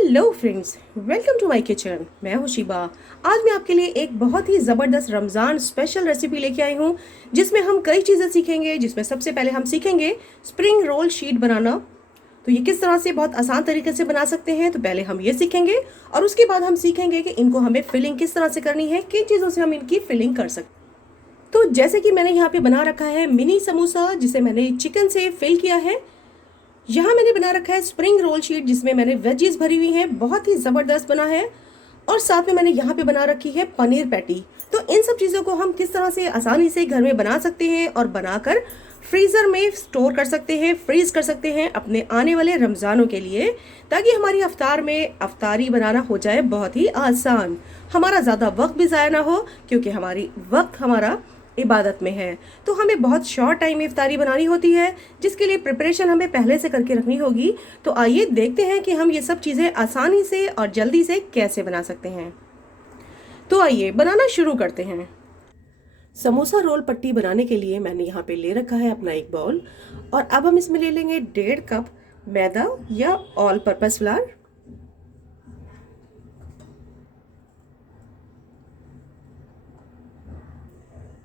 Hello friends, welcome to my kitchen. मैं हूं Shiba. आज मैं आपके लिए एक बहुत ही ज़बरदस्त रमज़ान स्पेशल रेसिपी लेके आई हूं, जिसमें हम कई चीज़ें सीखेंगे। जिसमें सबसे पहले हम सीखेंगे स्प्रिंग रोल शीट बनाना। तो ये किस तरह से बहुत आसान तरीके से बना सकते हैं, तो पहले हम ये सीखेंगे और उसके बाद हम सीखेंगे कि इनको हमें फिलिंग किस तरह से करनी है, किन चीज़ों से हम इनकी फिलिंग कर सकते हैं। तो जैसे कि मैंने यहाँ पे बना रखा है मिनी समोसा, जिसे मैंने चिकन से फिल किया है। यहाँ मैंने बना रखा है स्प्रिंग रोल शीट, जिसमें मैंने वेजीज भरी हुई हैं, बहुत ही ज़बरदस्त बना है। और साथ में मैंने यहाँ पे बना रखी है पनीर पैटी। तो इन सब चीज़ों को हम किस तरह से आसानी से घर में बना सकते हैं और बनाकर फ्रीज़र में स्टोर कर सकते हैं, फ्रीज कर सकते हैं अपने आने वाले रमज़ानों के लिए, ताकि हमारी अफ्तार में अफ्तारी बनाना हो जाए बहुत ही आसान, हमारा ज़्यादा वक्त भी ज़ाया ना हो, क्योंकि हमारा इबादत में है। तो हमें बहुत शॉर्ट टाइम में इफ्तारी बनानी होती है, जिसके लिए प्रिपरेशन हमें पहले से करके रखनी होगी। तो आइए देखते हैं कि हम ये सब चीज़ें आसानी से और जल्दी से कैसे बना सकते हैं। तो आइए बनाना शुरू करते हैं। समोसा रोल पट्टी बनाने के लिए मैंने यहाँ पे ले रखा है अपना एक बाउल, और अब हम इसमें ले लेंगे 1.5 कप मैदा या ऑल पर्पस फ्लावर।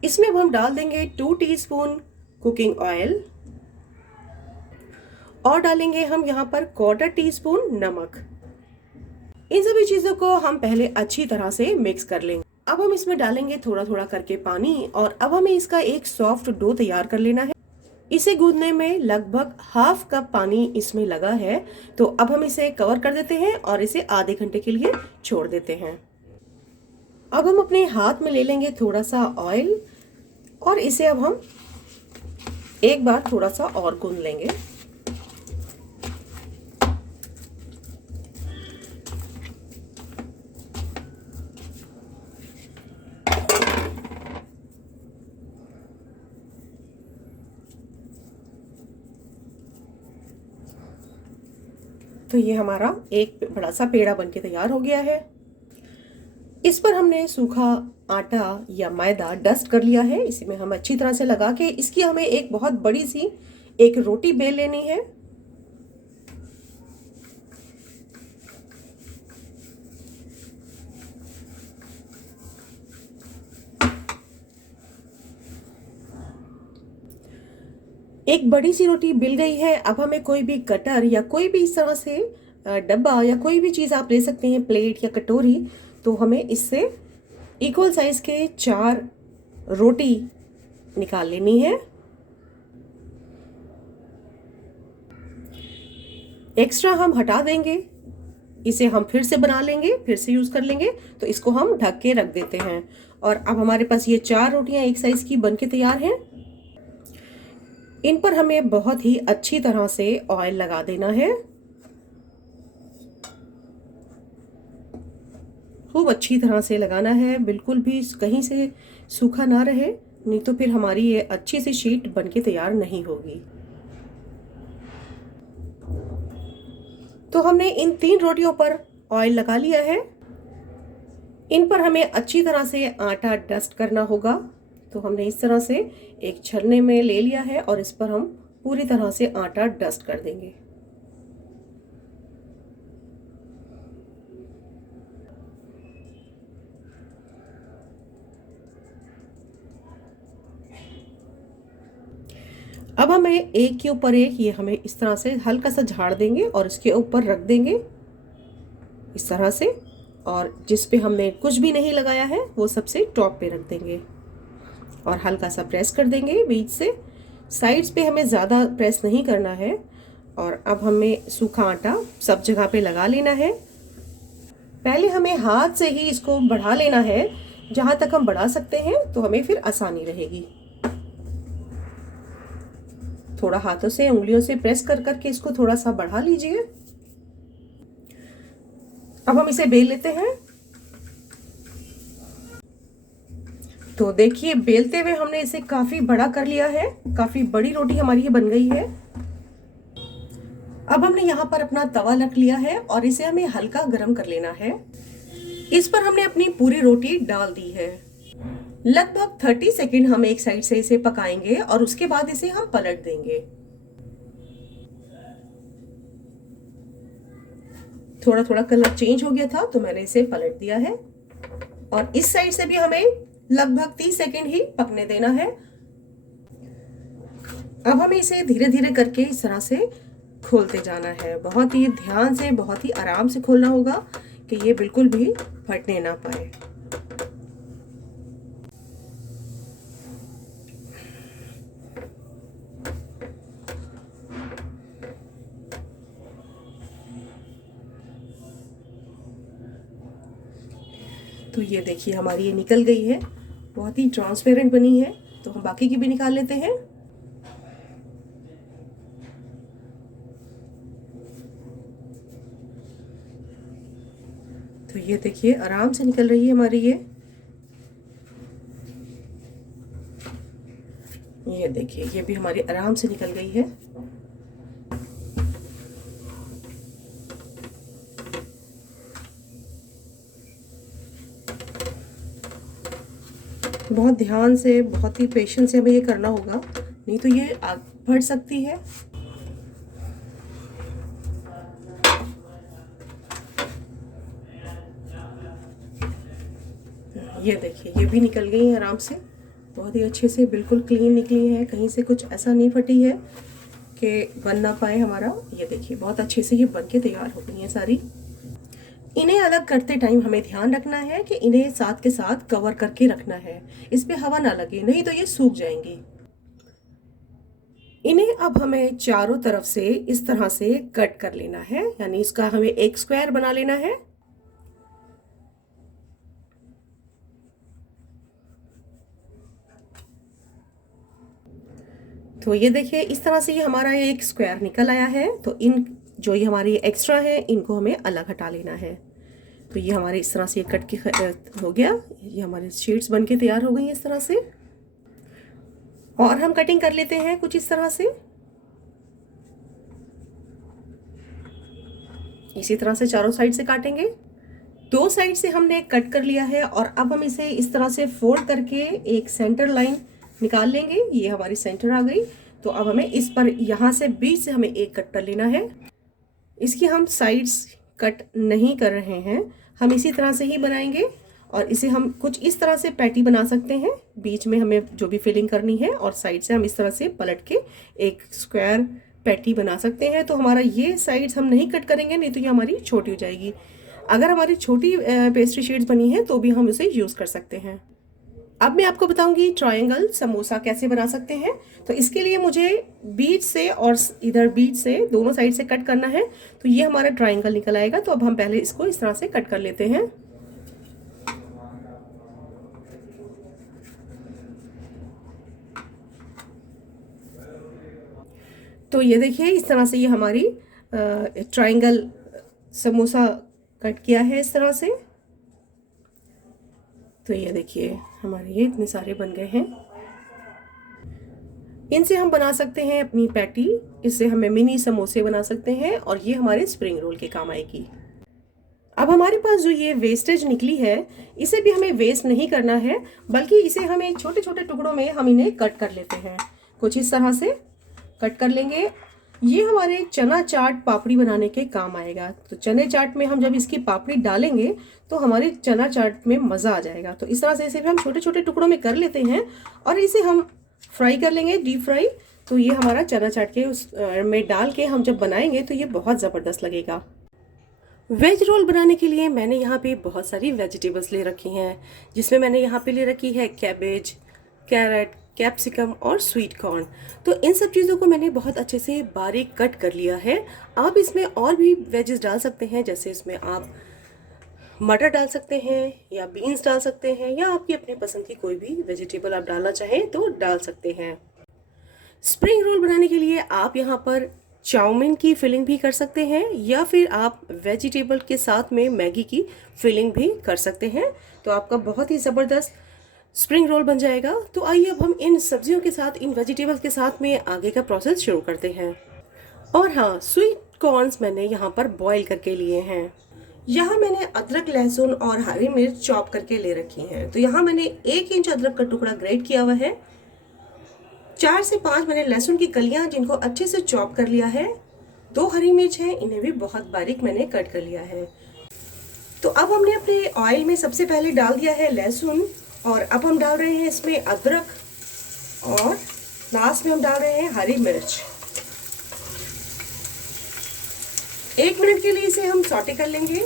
इसमें अब हम डाल देंगे 2 टीस्पून कुकिंग ऑयल, और डालेंगे हम यहाँ पर 1/4 टीस्पून नमक। इन सभी चीज़ों को हम पहले अच्छी तरह से मिक्स कर लेंगे। अब हम इसमें डालेंगे थोड़ा थोड़ा करके पानी, और अब हमें इसका एक सॉफ्ट डो तैयार कर लेना है। इसे गूंदने में लगभग ½ कप पानी इसमें लगा है। तो अब हम इसे कवर कर देते हैं और इसे आधे घंटे के लिए छोड़ देते हैं। अब हम अपने हाथ में ले लेंगे थोड़ा सा ऑयल, और इसे अब हम एक बार थोड़ा सा और गूंद लेंगे। तो ये हमारा एक बड़ा सा पेड़ा बनके तैयार हो गया है। इस पर हमने सूखा आटा या मैदा डस्ट कर लिया है। इसी में हम अच्छी तरह से लगा के इसकी हमें एक बहुत बड़ी सी एक रोटी बेल लेनी है। एक बड़ी सी रोटी बिल गई है। अब हमें कोई भी कटर या कोई भी इस तरह से डब्बा या कोई भी चीज़ आप ले सकते हैं, प्लेट या कटोरी। तो हमें इससे इक्वल साइज के 4 रोटी निकाल लेनी है। एक्स्ट्रा हम हटा देंगे, इसे हम फिर से बना लेंगे, फिर से यूज़ कर लेंगे। तो इसको हम ढक के रख देते हैं, और अब हमारे पास ये 4 रोटियां एक साइज की बनके तैयार हैं। इन पर हमें बहुत ही अच्छी तरह से ऑयल लगा देना है, खूब अच्छी तरह से लगाना है, बिल्कुल भी कहीं से सूखा ना रहे, नहीं तो फिर हमारी ये अच्छी सी शीट बनके तैयार नहीं होगी। तो हमने इन 3 रोटियों पर ऑयल लगा लिया है। इन पर हमें अच्छी तरह से आटा डस्ट करना होगा। तो हमने इस तरह से एक छलने में ले लिया है, और इस पर हम पूरी तरह से आटा डस्ट कर देंगे। अब हमें एक के ऊपर एक ये हमें इस तरह से हल्का सा झाड़ देंगे और इसके ऊपर रख देंगे इस तरह से, और जिस पे हमने कुछ भी नहीं लगाया है वो सबसे टॉप पे रख देंगे, और हल्का सा प्रेस कर देंगे बीच से। साइड्स पे हमें ज़्यादा प्रेस नहीं करना है। और अब हमें सूखा आटा सब जगह पे लगा लेना है। पहले हमें हाथ से ही इसको बढ़ा लेना है, जहाँ तक हम बढ़ा सकते हैं, तो हमें फिर आसानी रहेगी। थोड़ा हाथों से, उंगलियों से प्रेस कर करके इसको थोड़ा सा बढ़ा लीजिए। अब हम इसे बेल लेते हैं। तो देखिए, बेलते हुए हमने इसे काफी बड़ा कर लिया है, काफी बड़ी रोटी हमारी ये बन गई है। अब हमने यहाँ पर अपना तवा रख लिया है, और इसे हमें हल्का गर्म कर लेना है। इस पर हमने अपनी पूरी रोटी डाल दी है। लगभग 30 सेकेंड हम एक साइड से इसे पकाएंगे, और उसके बाद इसे हम पलट देंगे। थोड़ा थोड़ा कलर चेंज हो गया था तो मैंने इसे पलट दिया है। और इस साइड से भी हमें लगभग 30 सेकेंड ही पकने देना है। अब हमें इसे धीरे धीरे करके इस तरह से खोलते जाना है। बहुत ही ध्यान से, बहुत ही आराम से खोलना होगा कि ये बिल्कुल भी फटने ना पाए। तो ये देखिए हमारी ये निकल गई है, बहुत ही ट्रांसपेरेंट बनी है। तो हम बाकी की भी निकाल लेते हैं। तो ये देखिए आराम से निकल रही है हमारी ये देखिए ये भी हमारी आराम से निकल गई है। बहुत ध्यान से, बहुत ही पेशेंस से हमें ये करना होगा, नहीं तो ये आग फट सकती है। ये देखिए ये भी निकल गई है आराम से, बहुत ही अच्छे से, बिल्कुल क्लीन निकली है, कहीं से कुछ ऐसा नहीं फटी है कि बन ना पाए हमारा। ये देखिए बहुत अच्छे से ये बन के तैयार हो गई है सारी। इन्हें अलग करते टाइम हमें ध्यान रखना है कि इन्हें साथ के साथ कवर करके रखना है, इस पे हवा ना लगे, नहीं तो ये सूख जाएंगी। इन्हें अब हमें चारों तरफ से इस तरह से कट कर लेना है, यानी इसका हमें एक स्क्वायर बना लेना है। तो ये देखिए इस तरह से ये हमारा एक स्क्वायर निकल आया है। तो इन जो ये हमारी एक्स्ट्रा है इनको हमें अलग हटा लेना है। तो ये हमारे इस तरह से ये कट के हो गया, ये हमारे शीट्स बन के तैयार हो गई इस तरह से। और हम कटिंग कर लेते हैं कुछ इस तरह से, इसी तरह से चारों साइड से काटेंगे। दो साइड से हमने कट कर लिया है और अब हम इसे इस तरह से फोल्ड करके एक सेंटर लाइन निकाल लेंगे। ये हमारी सेंटर आ गई। तो अब हमें इस पर यहाँ से बीच से हमें एक कट कर लेना है। इसकी हम साइड्स कट नहीं कर रहे हैं, हम इसी तरह से ही बनाएंगे। और इसे हम कुछ इस तरह से पैटी बना सकते हैं, बीच में हमें जो भी फिलिंग करनी है और साइड से हम इस तरह से पलट के एक स्क्वायर पैटी बना सकते हैं। तो हमारा ये साइड्स हम नहीं कट करेंगे, नहीं तो ये हमारी छोटी हो जाएगी। अगर हमारी छोटी पेस्ट्री शीट्स बनी है तो भी हम इसे यूज़ कर सकते हैं। अब मैं आपको बताऊंगी ट्रायंगल समोसा कैसे बना सकते हैं। तो इसके लिए मुझे बीच से और इधर बीच से दोनों साइड से कट करना है। तो ये हमारा ट्रायंगल निकल आएगा। तो अब हम पहले इसको इस तरह से कट कर लेते हैं। तो ये देखिए इस तरह से ये हमारी ट्रायंगल समोसा कट किया है इस तरह से। तो ये देखिए हमारे ये इतने सारे बन गए हैं। इनसे हम बना सकते हैं अपनी पैटी, इससे हमें मिनी समोसे बना सकते हैं और ये हमारे स्प्रिंग रोल के काम आएगी। अब हमारे पास जो ये वेस्टेज निकली है इसे भी हमें वेस्ट नहीं करना है, बल्कि इसे हमें छोटे छोटे टुकड़ों में हम इन्हें कट कर लेते हैं। कुछ इस तरह से कट कर लेंगे। ये हमारे चना चाट पापड़ी बनाने के काम आएगा। तो चने चाट में हम जब इसकी पापड़ी डालेंगे तो हमारे चना चाट में मज़ा आ जाएगा। तो इस तरह से इसे भी हम छोटे छोटे टुकड़ों में कर लेते हैं और इसे हम फ्राई कर लेंगे, डीप फ्राई। तो ये हमारा चना चाट के उस में डाल के हम जब बनाएंगे तो ये बहुत ज़बरदस्त लगेगा। वेज रोल बनाने के लिए मैंने यहाँ पे बहुत सारी वेजिटेबल्स ले रखी हैं, जिसमें मैंने यहाँ पे ले रखी है कैबेज, कैरेट, कैप्सिकम और स्वीट कॉर्न। तो इन सब चीज़ों को मैंने बहुत अच्छे से बारीक कट कर लिया है। आप इसमें और भी वेजेस डाल सकते हैं, जैसे इसमें आप मटर डाल सकते हैं या बीन्स डाल सकते हैं, या आपकी अपनी पसंद की कोई भी वेजिटेबल आप डालना चाहें तो डाल सकते हैं। स्प्रिंग रोल बनाने के लिए आप यहाँ पर चाउमीन की फिलिंग भी कर सकते हैं, या फिर आप वेजिटेबल के साथ में मैगी की फिलिंग भी कर सकते हैं। तो आपका बहुत ही ज़बरदस्त स्प्रिंग रोल बन जाएगा। तो आइए अब हम इन सब्जियों के साथ, इन वेजिटेबल्स के साथ में आगे का प्रोसेस शुरू करते हैं। और हाँ, स्वीट कॉर्न्स मैंने यहाँ पर बॉईल करके लिए हैं। यहाँ मैंने अदरक, लहसुन और हरी मिर्च चॉप करके ले रखी हैं। तो यहाँ मैंने 1 इंच अदरक का टुकड़ा ग्रेट किया हुआ है, 4 से 5 मैंने लहसुन की कलियाँ जिनको अच्छे से चॉप कर लिया है, 2 हरी मिर्च है, इन्हें भी बहुत बारीक मैंने कट कर लिया है। तो अब हमने अपने ऑयल में सबसे पहले डाल दिया है लहसुन, और अब हम डाल रहे हैं इसमें अदरक, और लास्ट में हम डाल रहे हैं हरी मिर्च। 1 मिनट के लिए इसे हम सॉटे कर लेंगे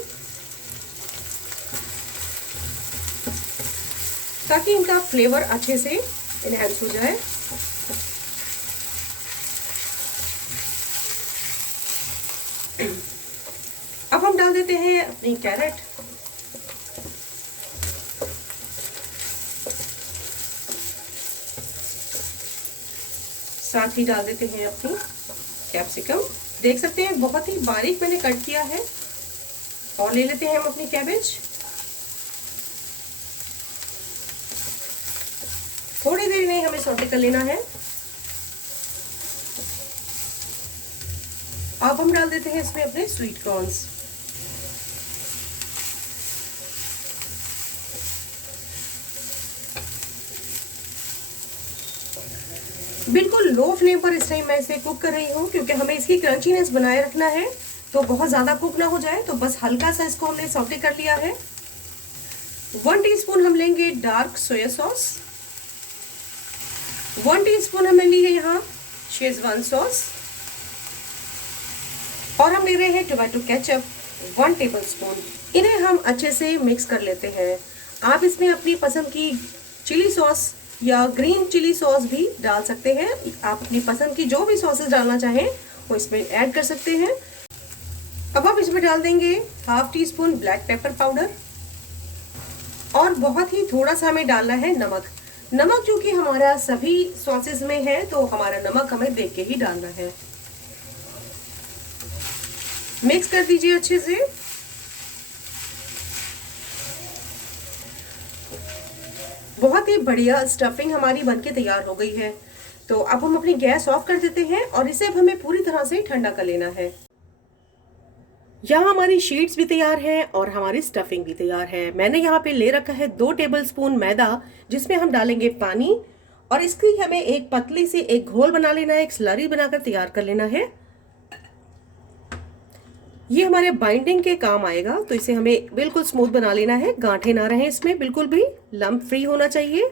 ताकि इनका फ्लेवर अच्छे से एनहांस हो जाए। अब हम डाल देते हैं अपनी कैरेट, साथ ही डाल देते हैं अपनी कैप्सिकम। देख सकते हैं बहुत ही बारीक मैंने कट किया है। और ले लेते हैं हम अपनी कैबेज। थोड़ी देर में हमें सौटे कर लेना है। अब हम डाल देते हैं इसमें अपने स्वीट कॉर्न्स। बिल्कुल लो फ्लेम पर इस टाइम मैं इसे कुक कर रही हूँ, क्योंकि हमें इसकी क्रंचीनेस बनाए रखना है, तो बहुत ज़्यादा कुक ना हो जाए। तो बस हल्का सा इसको हमने सौटे कर लिया है। 1 टीस्पून हम लेंगे डार्क सोया सॉस, 1 टीस्पून हमने ली है यहाँ शेजवान सॉस, और हम ले रहे हैं टोमेटो केचप 1 टेबलस्पून। इन्हें हम अच्छे से मिक्स कर लेते हैं। आप इसमें अपनी पसंद की चिली सॉस या ग्रीन चिली सॉस भी डाल सकते हैं। आप अपनी पसंद की जो भी सॉसेस डालना चाहें वो इसमें ऐड कर सकते हैं। अब आप इसमें डाल देंगे 1/2 टीस्पून ब्लैक पेपर पाउडर, और बहुत ही थोड़ा सा हमें डालना है नमक। नमक जो कि हमारा सभी सॉसेस में है, तो हमारा नमक हमें देख के ही डालना है। मिक्स कर दीजिए अच्छे से। बहुत ही बढ़िया स्टफिंग हमारी बनके तैयार हो गई है। तो अब हम अपनी गैस ऑफ कर देते हैं, और इसे अब हमें पूरी तरह से ठंडा कर लेना है। यहाँ हमारी शीट्स भी तैयार हैं और हमारी स्टफिंग भी तैयार है। मैंने यहाँ पे ले रखा है 2 टेबलस्पून मैदा, जिसमें हम डालेंगे पानी, और इसकी हमें एक पतली सी एक घोल बना लेना है, एक स्लरी बनाकर तैयार कर लेना है। ये हमारे बाइंडिंग के काम आएगा, तो इसे हमें बिल्कुल स्मूथ बना लेना है। गांठें ना रहें इसमें, बिल्कुल भी लम्प फ्री होना चाहिए।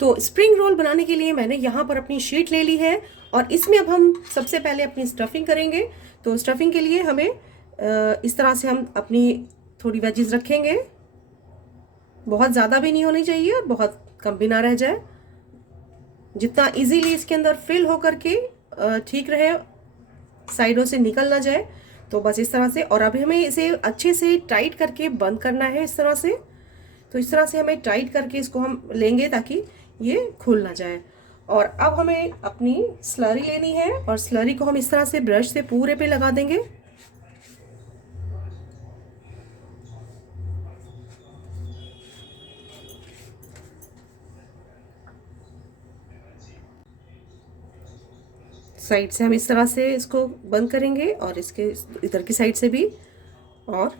तो स्प्रिंग रोल बनाने के लिए मैंने यहाँ पर अपनी शीट ले ली है, और इसमें अब हम सबसे पहले अपनी स्टफिंग करेंगे। तो स्टफिंग के लिए हमें इस तरह से हम अपनी थोड़ी वेजीज रखेंगे। बहुत ज़्यादा भी नहीं होनी चाहिए और बहुत कम भी ना रह जाए, जितना इजीली इसके अंदर फिल हो करके ठीक रहे, साइडों से निकल ना जाए। तो बस इस तरह से। और अभी हमें इसे अच्छे से टाइट करके बंद करना है इस तरह से। तो इस तरह से हमें टाइट करके इसको हम लेंगे ताकि ये खुल ना जाए। और अब हमें अपनी स्लरी लेनी है, और स्लरी को हम इस तरह से ब्रश से पूरे पे लगा देंगे। साइड से हम इस तरह से इसको बंद करेंगे, और इसके इधर की साइड से भी, और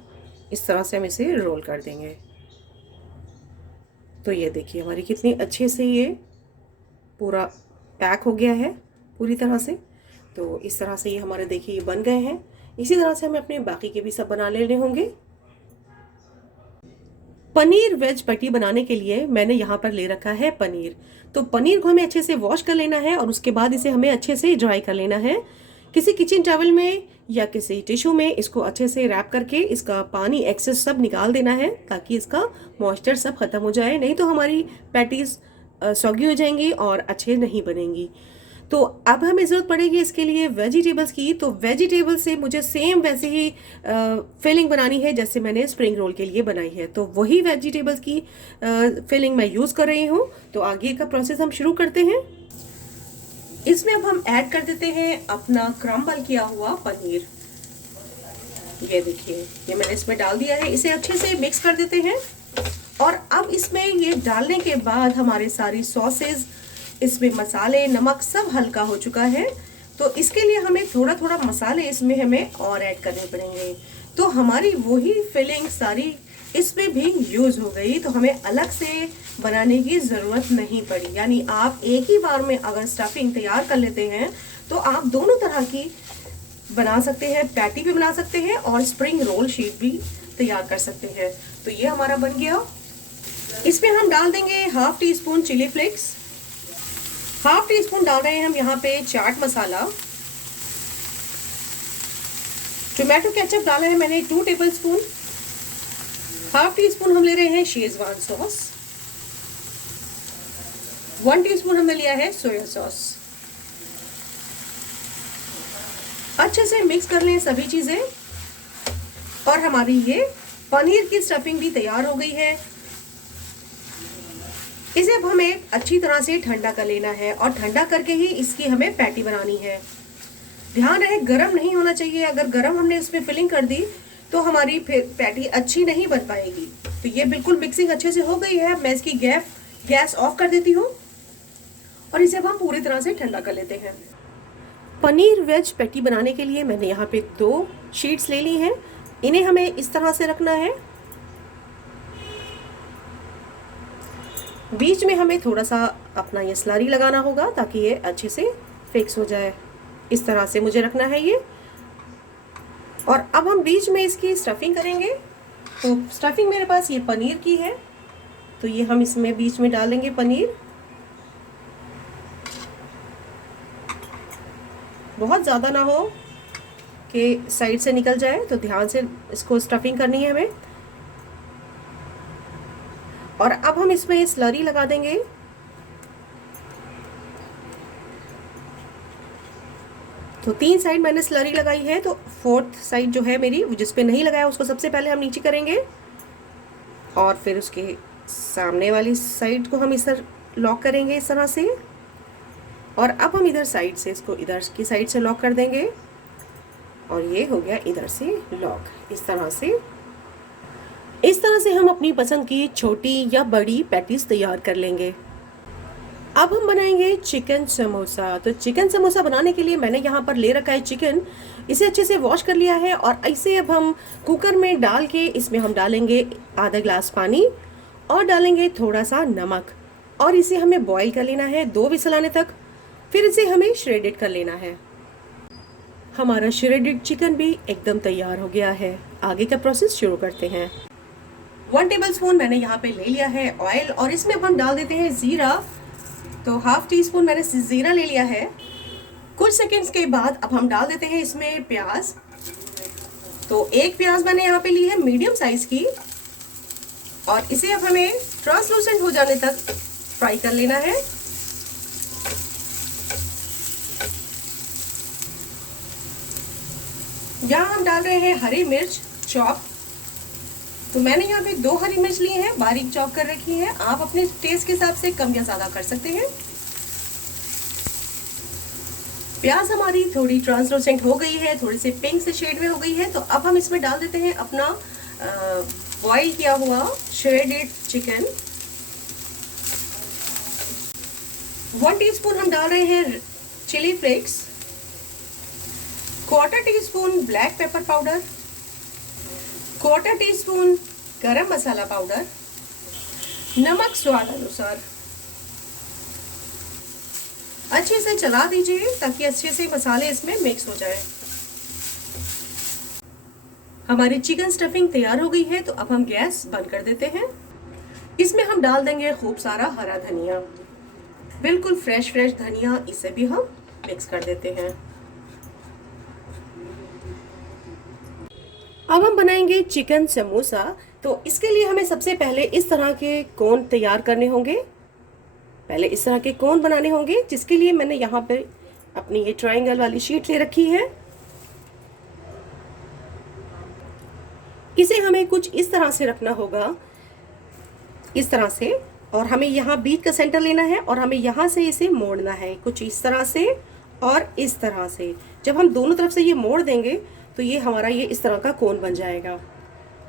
इस तरह से हम इसे रोल कर देंगे। तो ये देखिए हमारी कितनी अच्छे से ये पूरा पैक हो गया है पूरी तरह से। तो इस तरह से ये हमारे देखिए बन गए हैं। इसी तरह से हमें अपने बाकी के भी सब बना लेने होंगे। पनीर वेज पैटी बनाने के लिए मैंने यहाँ पर ले रखा है पनीर। तो पनीर को हमें अच्छे से वॉश कर लेना है, और उसके बाद इसे हमें अच्छे से ड्राई कर लेना है। किसी किचन टॉवल में या किसी टिश्यू में इसको अच्छे से रैप करके इसका पानी एक्सेस सब निकाल देना है, ताकि इसका मॉइस्चर सब खत्म हो जाए। नहीं तो हमारी पैटीज सॉगी हो जाएंगी और अच्छे नहीं बनेंगी। तो अब हमें ज़रूरत पड़ेगी इसके लिए वेजिटेबल्स की। तो वेजिटेबल से मुझे सेम वैसे ही फिलिंग बनानी है जैसे मैंने स्प्रिंग रोल के लिए बनाई है। तो वही वेजिटेबल्स की फिलिंग मैं यूज़ कर रही हूँ। तो आगे का प्रोसेस हम शुरू करते हैं। इसमें अब हम ऐड कर देते हैं अपना क्रम्बल किया हुआ पनीर। ये देखिए ये मैंने इसमें डाल दिया है। इसे अच्छे से मिक्स कर देते हैं। और अब इसमें ये डालने के बाद हमारे सारी सॉसेज, इसमें मसाले, नमक सब हल्का हो चुका है। तो इसके लिए हमें थोड़ा थोड़ा मसाले इसमें हमें और ऐड करने पड़ेंगे। तो हमारी वही फिलिंग सारी इसमें भी यूज़ हो गई, तो हमें अलग से बनाने की ज़रूरत नहीं पड़ी। यानी आप एक ही बार में अगर स्टफिंग तैयार कर लेते हैं तो आप दोनों तरह की बना सकते हैं, पैटी भी बना सकते हैं और स्प्रिंग रोल शीट भी तैयार कर सकते हैं। तो ये हमारा बन गया। इसमें हम डाल देंगे half teaspoon chilli flakes, half teaspoon डाल रहे हैं हम यहाँ पे चाट मसाला, टोमेटो केचप डाला है मैंने 2 table spoon, half tea spoon हम ले रहे हैं शेजवान सॉस, 1 टीस्पून हमने लिया है सोया सॉस। अच्छे से मिक्स कर लें सभी चीजें और हमारी ये पनीर की स्टफिंग भी तैयार हो गई है। इसे अब हमें अच्छी तरह से ठंडा कर लेना है और ठंडा करके ही इसकी हमें पैटी बनानी है। ध्यान रहे गरम नहीं होना चाहिए, अगर गरम हमने इसमें फिलिंग कर दी तो हमारी फिर पैटी अच्छी नहीं बन पाएगी। तो ये बिल्कुल मिक्सिंग अच्छे से हो गई है। मैं इसकी गैस ऑफ कर देती हूँ और इसे अब हम पूरी तरह से ठंडा कर लेते हैं। पनीर वेज पैटी बनाने के लिए मैंने यहाँ पे 2 शीट्स ले ली हैं। इन्हें हमें इस तरह से रखना है, बीच में हमें थोड़ा सा अपना ये स्लरी लगाना होगा ताकि ये अच्छे से फिक्स हो जाए। इस तरह से मुझे रखना है ये। और अब हम बीच में इसकी स्टफिंग करेंगे। तो स्टफिंग मेरे पास ये पनीर की है, तो ये हम इसमें बीच में डालेंगे पनीर। बहुत ज़्यादा ना हो कि साइड से निकल जाए, तो ध्यान से इसको स्टफिंग करनी है हमें। और अब हम इसमें स्लरी लगा देंगे। तो 3 साइड मैंने स्लरी लगाई है, तो 4th साइड जो है मेरी जिस पे नहीं लगाया उसको सबसे पहले हम नीचे करेंगे और फिर उसके सामने वाली साइड को हम इस तरह लॉक करेंगे इस तरह से। और अब हम इधर साइड से इसको इधर की साइड से लॉक कर देंगे और ये हो गया इधर से लॉक। इस तरह से हम अपनी पसंद की छोटी या बड़ी पैटीज तैयार कर लेंगे। अब हम बनाएंगे चिकन समोसा। तो चिकन समोसा बनाने के लिए मैंने यहाँ पर ले रखा है चिकन। इसे अच्छे से वॉश कर लिया है और इसे अब हम कुकर में डाल के इसमें हम डालेंगे आधा ग्लास पानी और डालेंगे थोड़ा सा नमक और इसे हमें बॉईल कर लेना है 2 विसल आने तक। फिर इसे हमें श्रेडेड कर लेना है। हमारा श्रेडेड चिकन भी एकदम तैयार हो गया है। आगे का प्रोसेस शुरू करते हैं। 1 टेबल स्पून मैंने यहाँ पे ले लिया है ऑयल और इसमें अब हम डाल देते हैं जीरा। तो हाफ टी स्पून मैंने जीरा ले लिया है। कुछ सेकंड्स के बाद अब हम डाल देते हैं इसमें प्याज। तो 1 प्याज मैंने यहाँ पे ली है मीडियम साइज की और इसे अब हमें ट्रांसलूसेंट हो जाने तक फ्राई कर लेना है। यहाँ हम डाल रहे हैं हरी मिर्च चॉप। तो मैंने यहाँ पे 2 हरी मिर्च ली हैं, बारीक चॉप कर रखी हैं। आप अपने टेस्ट के हिसाब से कम या ज़्यादा कर सकते हैं। प्याज हमारी थोड़ी ट्रांसलूसेंट हो गई है, थोड़ी सी पिंक से शेड में हो गई है। तो अब हम इसमें डाल देते हैं अपना बॉईल किया हुआ श्रेडेड चिकन। 1 टीस्पून हम डाल रहे हैं chilli flakes, 1/4 teaspoon black pepper powder, 1/4 teaspoon garam masala powder, नमक स्वाद अनुसार। अच्छे से चला दीजिए ताकि अच्छे से मसाले इसमें मिक्स हो जाए। हमारी चिकन स्टफिंग तैयार हो गई है, तो अब हम गैस बंद कर देते हैं। इसमें हम डाल देंगे खूब सारा हरा धनिया, बिल्कुल फ्रेश धनिया। इसे भी हम मिक्स कर देते हैं। अब हम बनाएंगे चिकन समोसा। तो इसके लिए हमें सबसे पहले इस तरह के कोन तैयार करने होंगे। पहले इस तरह के कोन बनाने होंगे, जिसके लिए मैंने यहाँ पे अपनी ये ट्रायंगल वाली शीट ले रखी है। इसे हमें कुछ इस तरह से रखना होगा, इस तरह से। और हमें यहाँ बीच का सेंटर लेना है और हमें यहाँ से इसे मोड़ना है कुछ इस तरह से और इस तरह से। जब हम दोनों तरफ से ये मोड़ देंगे तो ये हमारा ये इस तरह का कोन बन जाएगा।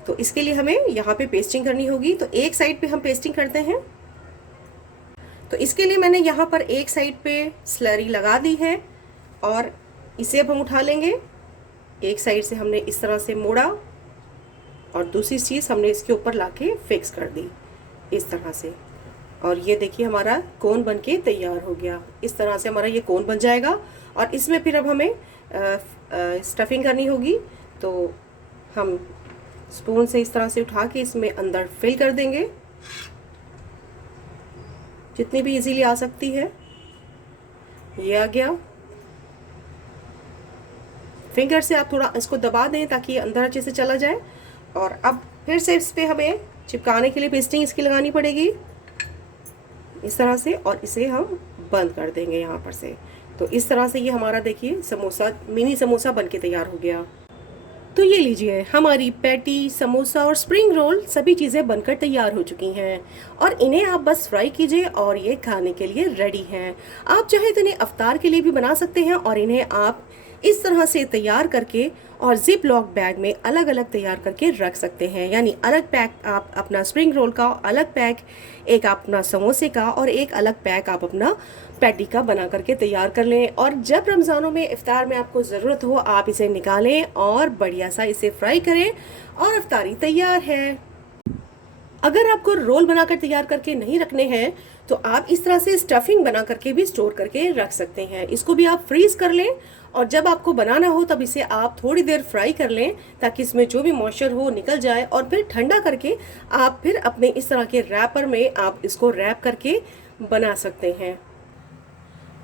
तो इसके लिए हमें यहाँ पे पेस्टिंग करनी होगी। तो एक साइड पे हम पेस्टिंग करते हैं। तो इसके लिए मैंने यहाँ पर एक साइड पे स्लरी लगा दी है और इसे अब हम उठा लेंगे। एक साइड से हमने इस तरह से मोड़ा और दूसरी चीज़ हमने इसके ऊपर लाके फिक्स कर दी इस तरह से। और ये देखिए हमारा कोन बनके तैयार हो गया। इस तरह से हमारा ये कोन बन जाएगा। और इसमें फिर अब हमें स्टफिंग करनी होगी, तो हम स्पून से इस तरह से उठा के इसमें अंदर फिल कर देंगे, जितनी भी इजीली आ सकती है। ये आ गया। फिंगर से आप थोड़ा इसको दबा दें ताकि ये अंदर अच्छे से चला जाए। और अब फिर से इस पे हमें चिपकाने के लिए पेस्टिंग इसकी लगानी पड़ेगी इस तरह से, और इसे हम बंद कर देंगे यहाँ पर से। तो इस तरह से ये हमारा देखिए समोसा, मिनी समोसा बनके तैयार हो गया। तो ये लीजिए, हमारी पैटी, समोसा और स्प्रिंग रोल सभी चीज़ें बनकर तैयार हो चुकी हैं और इन्हें आप बस फ्राई कीजिए और ये खाने के लिए रेडी हैं। आप चाहे तो इन्हें अफ्तार के लिए भी बना सकते हैं और इन्हें आप इस तरह से तैयार करके और जिप लॉक बैग में अलग अलग तैयार करके रख सकते हैं। यानी अलग पैक आप अपना स्प्रिंग रोल का, अलग पैक एक आप अपना समोसे का, और एक अलग पैक आप अपना पैटी का बना करके तैयार कर लें। और जब रमज़ानों में इफ्तार में आपको ज़रूरत हो, आप इसे निकालें और बढ़िया सा इसे फ्राई करें और इफ्तारी तैयार है। अगर आपको रोल बनाकर तैयार करके नहीं रखने हैं तो आप इस तरह से स्टफिंग बना करके भी स्टोर करके रख सकते हैं। इसको भी आप फ्रीज कर लें और जब आपको बनाना हो तब इसे आप थोड़ी देर फ्राई कर लें ताकि इसमें जो भी मॉइस्चर हो निकल जाए, और फिर ठंडा करके आप फिर अपने इस तरह के रैपर में आप इसको रैप करके बना सकते हैं।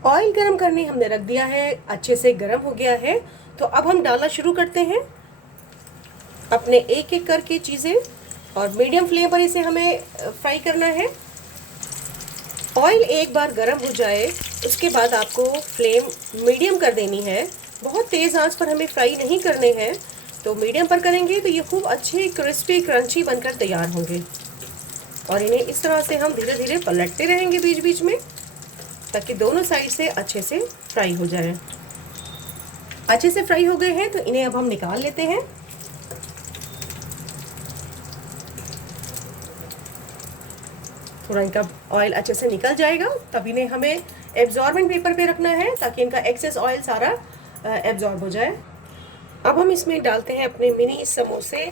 ऑयल गरम करने हमने रख दिया है, अच्छे से गरम हो गया है। तो अब हम डालना शुरू करते हैं अपने एक एक करके चीज़ें, और मीडियम फ्लेम पर इसे हमें फ्राई करना है। ऑयल एक बार गर्म हो जाए उसके बाद आपको फ्लेम मीडियम कर देनी है। बहुत तेज़ आंच पर हमें फ्राई नहीं करने हैं, तो मीडियम पर करेंगे तो ये खूब अच्छे क्रिस्पी क्रंची बनकर तैयार होंगे। और इन्हें इस तरह से हम धीरे धीरे पलटते रहेंगे बीच बीच में ताकि दोनों साइड से अच्छे से फ्राई हो जाए। अच्छे से फ्राई हो गए हैं तो इन्हें अब हम निकाल लेते हैं। थोड़ा इनका ऑयल अच्छे से निकल जाएगा तब इन्हें हमें एब्जॉर्बेंट पेपर पे रखना है ताकि इनका एक्सेस ऑयल सारा एब्जॉर्ब हो जाए। अब हम इसमें डालते हैं अपने मिनी समोसे।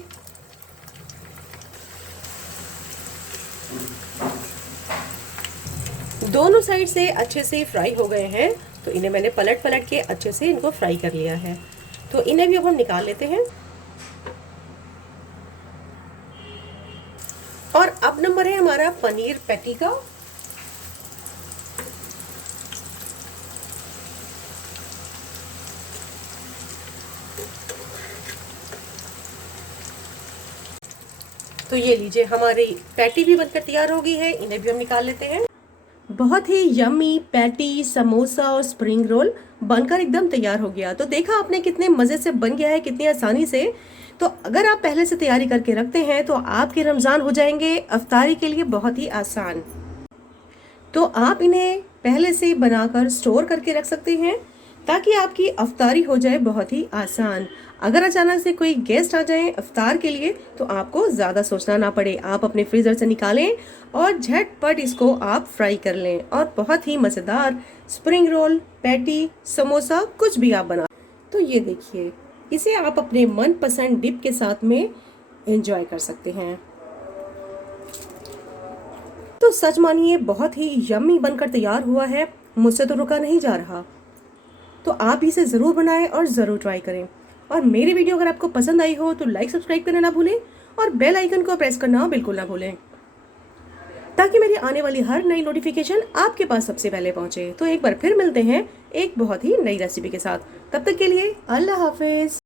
दोनों साइड से अच्छे से फ्राई हो गए हैं तो इन्हें मैंने पलट पलट के अच्छे से इनको फ्राई कर लिया है। तो इन्हें भी अब हम निकाल लेते हैं। और अब नंबर है हमारा पनीर पैटी का। तो ये लीजिए, हमारी पैटी भी बनकर तैयार हो गई है, इन्हें भी हम निकाल लेते हैं। बहुत ही यम्मी पैटी, समोसा और स्प्रिंग रोल बनकर एकदम तैयार हो गया। तो देखा आपने कितने मज़े से बन गया है, कितनी आसानी से। तो अगर आप पहले से तैयारी करके रखते हैं तो आपके रमज़ान हो जाएंगे अफ्तारी के लिए बहुत ही आसान। तो आप इन्हें पहले से बनाकर स्टोर करके रख सकते हैं ताकि आपकी अफ्तारी हो जाए बहुत ही आसान। अगर अचानक से कोई गेस्ट आ जाए अफ्तार के लिए तो आपको ज़्यादा सोचना ना पड़े, आप अपने फ्रीज़र से निकालें और झटपट इसको आप फ्राई कर लें और बहुत ही मज़ेदार स्प्रिंग रोल, पैटी, समोसा कुछ भी आप बना। तो ये देखिए, इसे आप अपने मनपसंद डिप के साथ में एंजॉय कर सकते हैं। तो सच मानिए बहुत ही यम्मी बनकर तैयार हुआ है, मुझसे तो रुका नहीं जा रहा। तो आप इसे ज़रूर बनाएं और ज़रूर ट्राई करें। और मेरी वीडियो अगर आपको पसंद आई हो तो लाइक सब्सक्राइब करना ना भूलें और बेल आइकन को प्रेस करना बिल्कुल ना भूलें ताकि मेरी आने वाली हर नई नोटिफिकेशन आपके पास सबसे पहले पहुंचे। तो एक बार फिर मिलते हैं एक बहुत ही नई रेसिपी के साथ। तब तक के लिए अल्लाह हाफिज़।